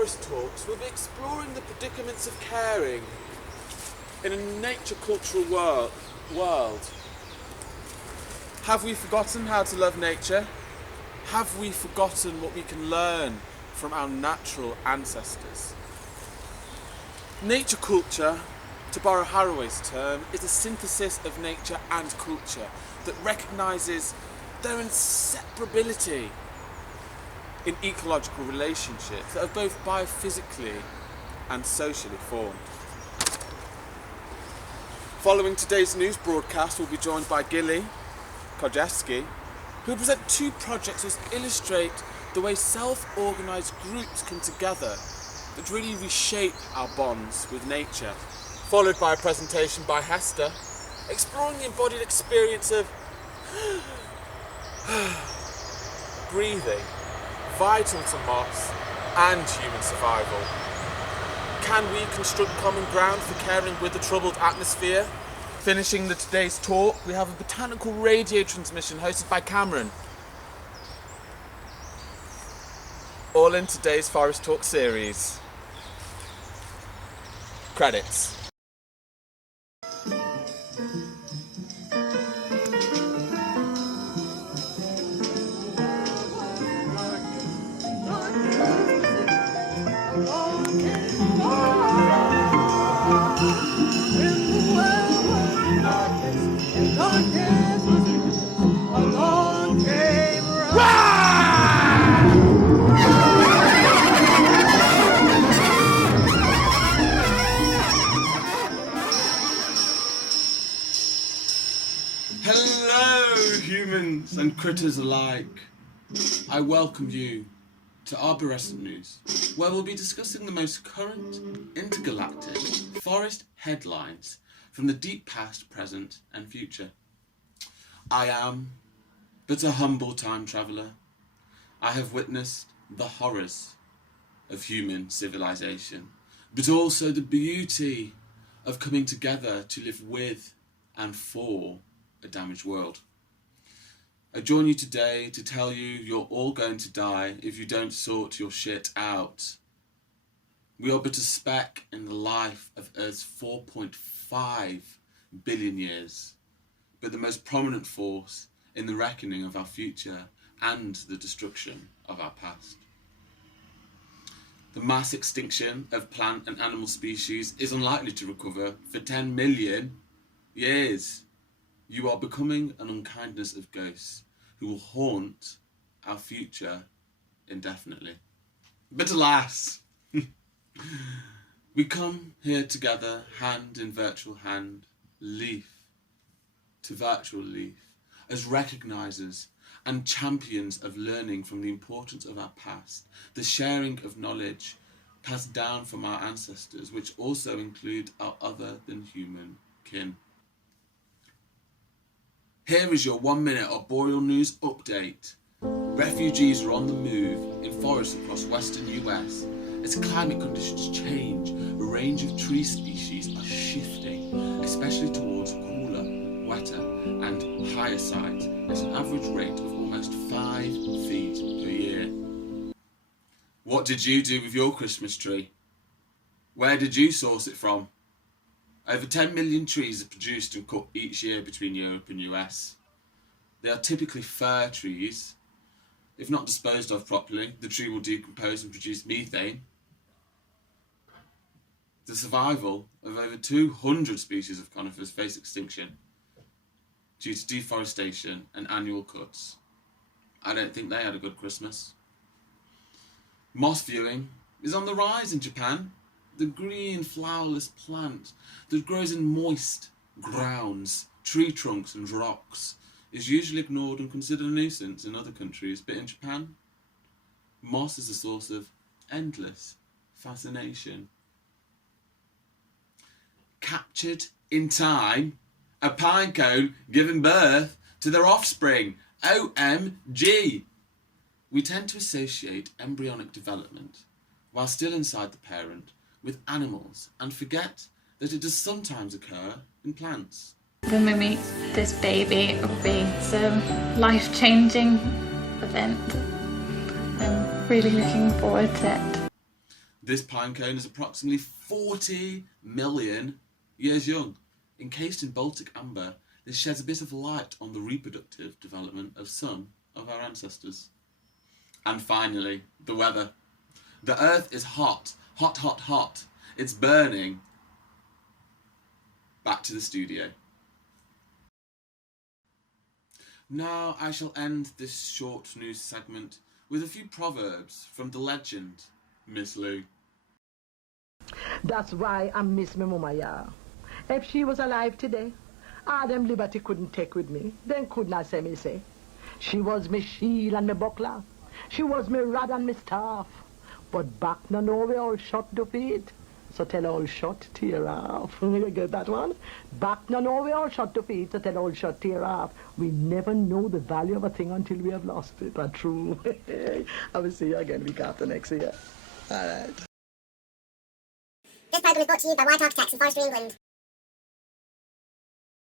Forest Talks, we'll be exploring the predicaments of caring in a nature-cultural world. Have we forgotten how to love nature? Have we forgotten what we can learn from our natural ancestors? NatureCulture, to borrow Haraway's term, is a synthesis of nature and culture that recognises their inseparability in ecological relationships that are both biophysically and socially formed. Following today's news broadcast, we'll be joined by Gilly Kojeski, who will present two projects that illustrate the way self-organised groups come together that really reshape our bonds with nature. Followed by a presentation by Hester, exploring the embodied experience of breathing, vital to moss and human survival. Can we construct common ground for caring with the troubled atmosphere? Finishing today's talk, we have a botanical radio transmission hosted by Cameron. All in today's Forest Talk series. Credits. Hello, humans and critters alike. I welcome you to Arborescent News, where we'll be discussing the most current intergalactic forest headlines from the deep past, present and future. I am but a humble time traveller. I have witnessed the horrors of human civilization, but also the beauty of coming together to live with and for a damaged world. I join you today to tell you you're all going to die if you don't sort your shit out. We are but a speck in the life of Earth's 4.5 billion years, but the most prominent force in the reckoning of our future and the destruction of our past. The mass extinction of plant and animal species is unlikely to recover for 10 million years. You are becoming an unkindness of ghosts who will haunt our future indefinitely. But alas, we come here together, hand in virtual hand, leaf to virtual leaf, as recognisers and champions of learning from the importance of our past, the sharing of knowledge passed down from our ancestors, which also include our other than human kin. Here is your 1 minute Arboreal News update. Refugees are on the move in forests across western US. As climate conditions change, a range of tree species are shifting, especially towards cooler, wetter and higher sites at an average rate of almost 5 feet per year. What did you do with your Christmas tree? Where did you source it from? Over 10 million trees are produced and cut each year between Europe and US. They are typically fir trees. If not disposed of properly, the tree will decompose and produce methane. The survival of over 200 species of conifers face extinction due to deforestation and annual cuts. I don't think they had a good Christmas. Moss viewing is on the rise in Japan. The green flowerless plant that grows in moist grounds, tree trunks and rocks is usually ignored and considered a nuisance in other countries, but in Japan, moss is a source of endless fascination. Captured in time, a pine cone giving birth to their offspring. OMG! We tend to associate embryonic development, while still inside the parent, with animals and forget that it does sometimes occur in plants. When we meet this baby, it will be some life-changing event. I'm really looking forward to it. This pine cone is approximately 40 million years young. Encased in Baltic amber, this sheds a bit of light on the reproductive development of some of our ancestors. And finally, the weather. The earth is hot, hot, hot, hot. It's burning. Back to the studio. Now I shall end this short news segment with a few proverbs from the legend, Miss Lou. That's why I miss my mama, yeah. If she was alive today, all them liberty couldn't take with me, then could not say me say. She was me shield and me buckler. She was me rod and me staff. But back no know we all shot the feet. So tell all shot tear off. You get that one? Back no know we all shot the feet, so tell all shot tear off. We never know the value of a thing until we have lost it. That's true. I will see you again week after next year. All right. This program is brought to you by White Architects in Forestry, England.